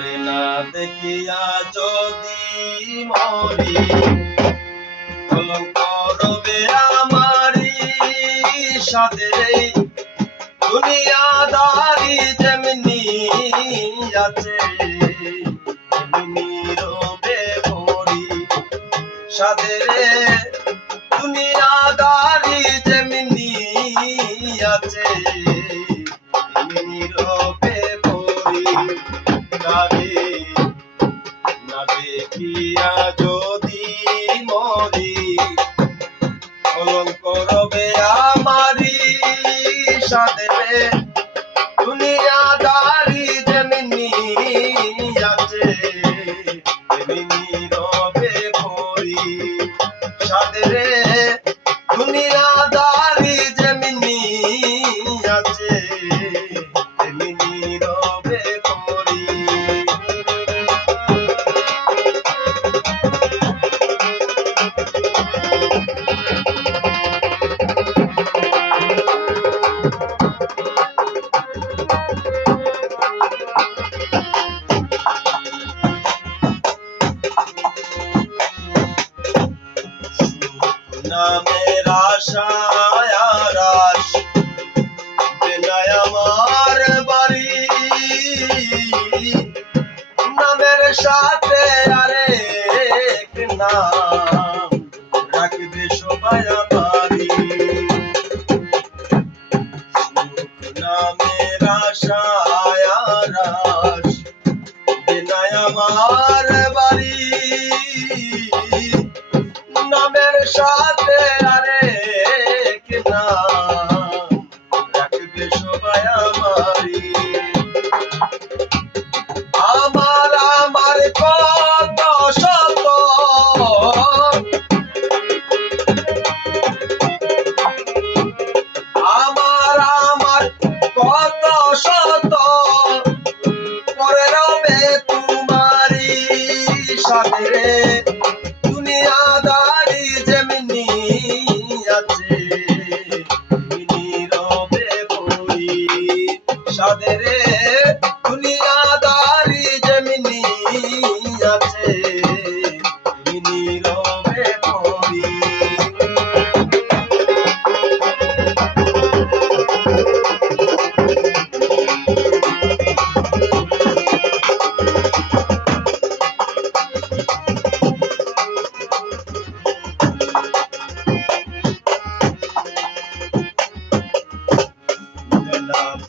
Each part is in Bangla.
তারে না দেখিয়া যদি মরি, কলঙ্ক রবে আমারি সাথে। দুনিয়াদারি যেমনি আছে তেমনি রবে মরি সাথে। দুনিয়াদারি যেমনি আছে তেমনি রবে মরি। তারে না দেখিয়া যদি মরি, কলঙ্ক রবে আমারি সাথে। দুনিয়াদারি যেমনি আছে তেমনি রবে মরি সাথে। দুনিয়াদারি যেমনি আছে তেমনি রবে মরি। নামের আশায় আরাস বেলায় আমার বাড়ি, নামের সাথে আরেক নাম রাখবে সবাই আমারি। নামের আশায় আরাস বেলায় আমার বাড়ি, নামের সাথে আরেক নাম রাখবে সবাই আমারি। আমার আমার কত শত আমার আমার কত শত পরে রবে তোমারি সাথে। দুনিয়াদারি যেমনি আছে তেমনি রবে মরি সাথে। দুনিয়াদারি যেমনি আছে তেমনি রবে মরি।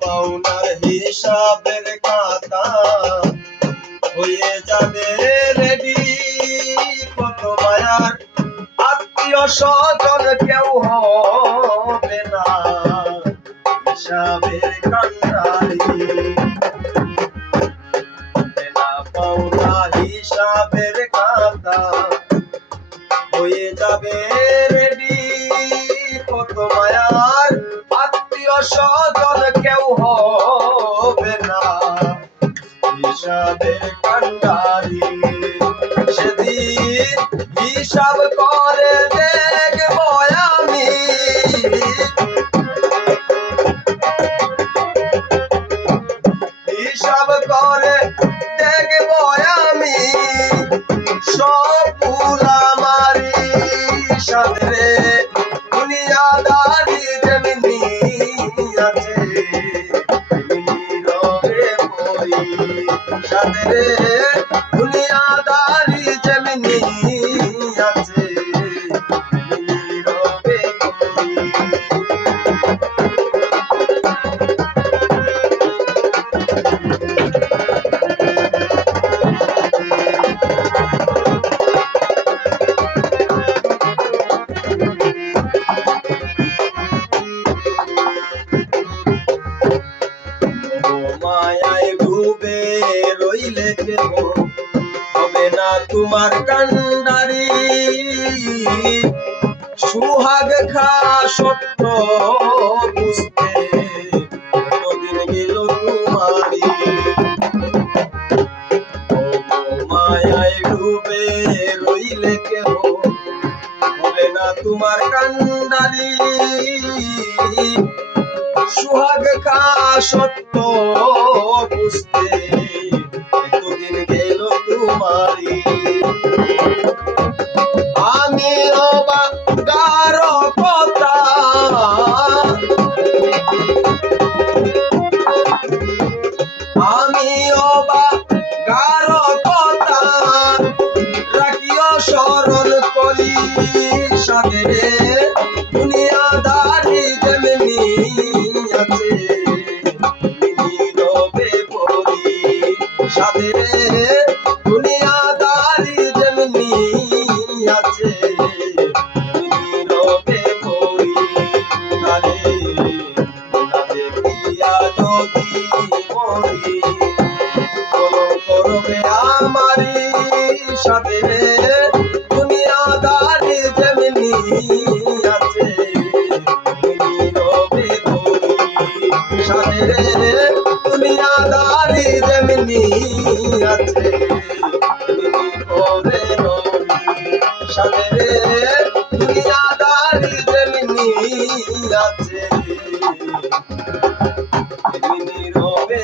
পাওনার হিসাবের খাতা হয়ে যাবে রেডি, কত মায়ার আত্মীয় স্বজন কেউ হবে না হিসাবের কান্ডারি। পাওনা হিসাবের খাতা হয়ে যাবে রেডি, কত মায়ার আত্মীয় স্বজন কেউ হবে না হিসাবের কান্ডারি। সেদিন হিসাব করে দেখব আমি, হিসাব করে দেখব আমি সব ভুল আমারি সাথে। দুনিয়াদারি যেমনি আছে তেমনি রবে মরি সাথে। দুনিয়াদারি যেমনি আছে তেমনি রবে মরি। মায়ায় ডুবে রইলে কেহ হবে না তোমার কান্ডারি। সুহাগ খা সত্য বুঝতে কতদিন গেল তোমারি। মায়ায় ডুবে রইলে কেহ হবে না তোমার কান্ডারি। সুহাগ খা সত্য বুঝতে আমিও বা কারো কথা রাখিও স্মরণ করি সাগরে দুনিয়াদারি যেমনি আছে নীরবে পড়ি সাগরে দুনিয়াদারি যেমনি আছে নীরবে পড়ি আরে না দেখিয়া যদি মরি করবে আমারি সাথে দুনিয়াদারি যেমনি আছে নীরবে পড়ি সাথে দুনিয়াদারি যেমনি আছে করে সাথে দুনিয়াদারি যেমনি আছে নীরবে